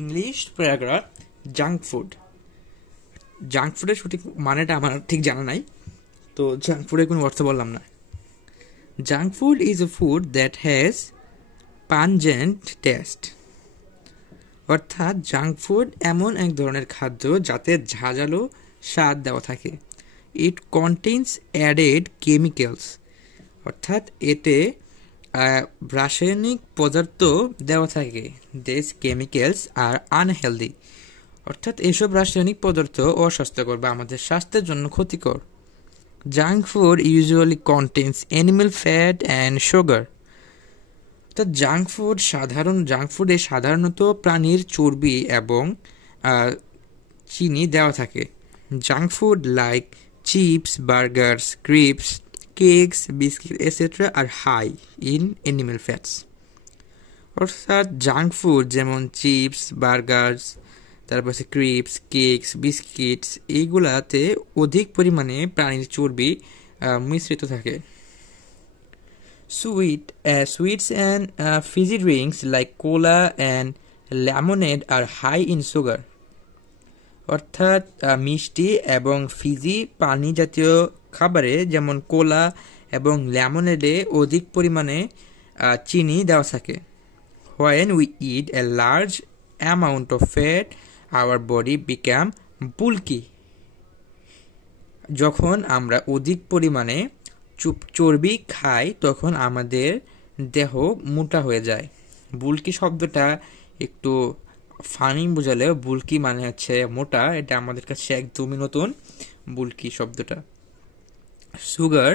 English paragraph junk food. Junk ফুডের সঠিক মানেটা আমার ঠিক জানা নাই, তো জাঙ্ক ফুডের কোনো অর্থ বললাম না। Junk food is a food that has pungent taste. অর্থাৎ জাঙ্ক ফুড এমন এক ধরনের খাদ্য যাতে ঝাঁঝালো স্বাদ দেওয়া থাকে। ইট কন্টেইনস অ্যাডেড কেমিক্যালস, অর্থাৎ এতে রাসায়নিক পদার্থ দেওয়া থাকে। দিস কেমিক্যালস আর আনহেলদি, অর্থাৎ এসব রাসায়নিক পদার্থ অস্বাস্থ্যকর বা আমাদের স্বাস্থ্যের জন্য ক্ষতিকর। Junk food usually contains animal fat and sugar. অর্থাৎ জাঙ্ক ফুডে সাধারণত প্রাণীর চর্বি এবং চিনি দেওয়া থাকে। Junk food like chips, burgers, crisps, cakes, biscuit etcetera are high in animal fats. অর্থাৎ জাঙ্ক ফুড যেমন চিপস, বার্গার্স, তারপর ক্রিপস, কেকস, বিস্কিটস, এইগুলাতে অধিক পরিমাণে প্রাণীর চর্বি মিশ্রিত থাকে। Sweets and fizzy drinks like cola and lemonade are high in sugar. অর্থাৎ মিষ্টি এবং ফিজি পানি জাতীয় খাবারে যেমন কোলা এবং লেমনেডে অধিক পরিমাণে চিনি দেওয়া থাকে। When we eat a large amount of fat, our body become bulky. যখন আমরা অধিক পরিমাণে চর্বি খাই তখন আমাদের দেহ মোটা হয়ে যায়। বুলকি শব্দটা একটু ফানি বোঝালেও বুলকি মানে হচ্ছে মোটা, এটা আমাদের কাছে একদমই নতুন বুলকি শব্দটা। Sugar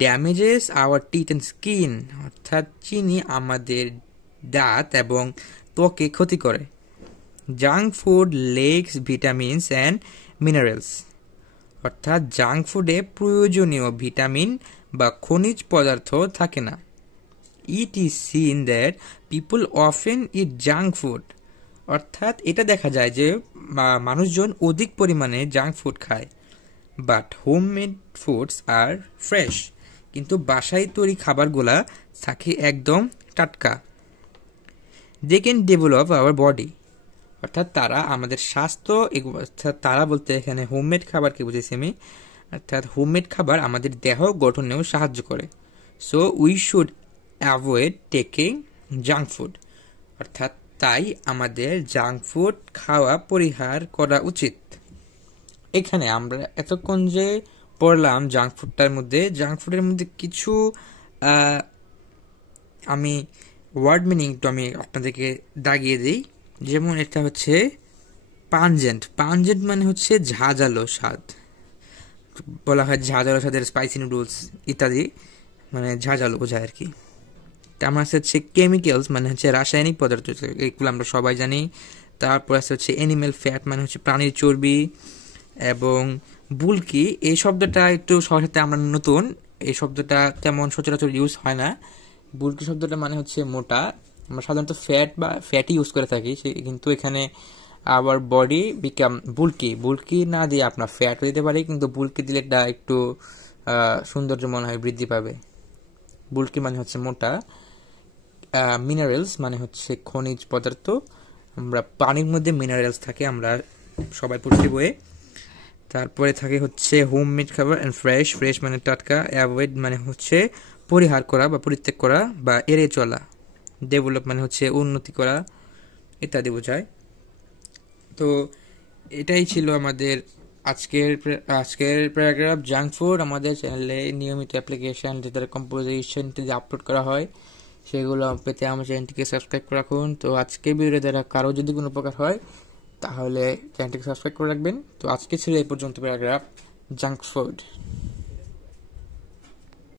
damages our teeth and skin, অর্থাৎ চিনি আমাদের দাঁত এবং ত্বকে ক্ষতি করে। Junk food lacks vitamins and minerals, অর্থাৎ জাঙ্ক ফুডে প্রয়োজনীয় ভিটামিন বা খনিজ পদার্থ থাকে না। It is seen that people often eat junk food, অর্থাৎ এটা দেখা যায় যে মানুষজন অধিক পরিমাণে জাঙ্ক ফুড খায়। But homemade foods are fresh, কিন্তু বাসায় তৈরি খাবারগুলা থাকে একদম টাটকা। They can develop our body, অর্থাৎ তারা আমাদের স্বাস্থ্য, অর্থাৎ তারা বলতে এখানে হোমমেড খাবারকে বুঝেছি আমি, অর্থাৎ হোমমেড খাবার আমাদের দেহ গঠনেও সাহায্য করে। So we should avoid taking junk food, অর্থাৎ তাই আমাদের জাঙ্ক ফুড খাওয়া পরিহার করা উচিত। এখানে আমরা এতক্ষণ যে পড়লাম জাঙ্ক ফুডের মধ্যে কিছু আমি ওয়ার্ড মিনিং তো আমি আপনাদেরকে দাগিয়ে দিই। যেমন এটা হচ্ছে পানজেন্ট মানে হচ্ছে ঝাঁঝালো স্বাদ, বলা হয় ঝাঁঝালো স্বাদের স্পাইসি নুডলস ইত্যাদি, মানে ঝাঁঝালো বোঝায় আর কি। তারপর হচ্ছে কেমিক্যালস মানে হচ্ছে রাসায়নিক পদার্থ, এগুলো আমরা সবাই জানি। তারপর হচ্ছে অ্যানিমেল ফ্যাট মানে হচ্ছে প্রাণীর চর্বি, এবং বুলকি এই শব্দটা একটু সবার সাথে আমরা নতুন, এই শব্দটা তেমন সচরাচর ইউজ হয় না। বুলকি শব্দটা মানে হচ্ছে মোটা, আমরা সাধারণত ফ্যাটই ইউজ করে থাকি, কিন্তু এখানে আবার বডি বিকাম বুলকি না দিয়ে আপনার ফ্যাট দিতে পারি, কিন্তু বুলকি দিলে এটা একটু সৌন্দর্য মনে হয় বৃদ্ধি পাবে। বুলকি মানে হচ্ছে মোটা। মিনারেলস মানে হচ্ছে খনিজ পদার্থ, আমরা পানির মধ্যে মিনারেলস থাকে, আমরা সবাই পড়ছি বইয়ে। তারপরে থাকে হচ্ছে হোমমেড খাবার অ্যান্ড ফ্রেশ মানে টাটকা। অ্যাভয়েড মানে হচ্ছে পরিহার করা বা পরিত্যাগ করা বা এড়িয়ে চলা। ডেভেলপ মানে হচ্ছে উন্নতি করা ইত্যাদি বোঝায়। তো এটাই ছিল আমাদের আজকের প্যারাগ্রাফ জাঙ্ক ফুড। আমাদের চ্যানেলে নিয়মিত অ্যাপ্লিকেশন যেটার কম্পোজিশনটি আপলোড করা হয় সেগুলো পেতে আমার চ্যানেলটিকে সাবস্ক্রাইব করে রাখুন। তো আজকের ভিডিও দ্বারা কারো যদি কোনো উপকার হয় তাহলে চ্যানেলটিকে সাবস্ক্রাইব করে রাখবেন। তো আজকে ছিল এই পর্যন্ত প্যারাগ্রাফ জাঙ্ক ফুড।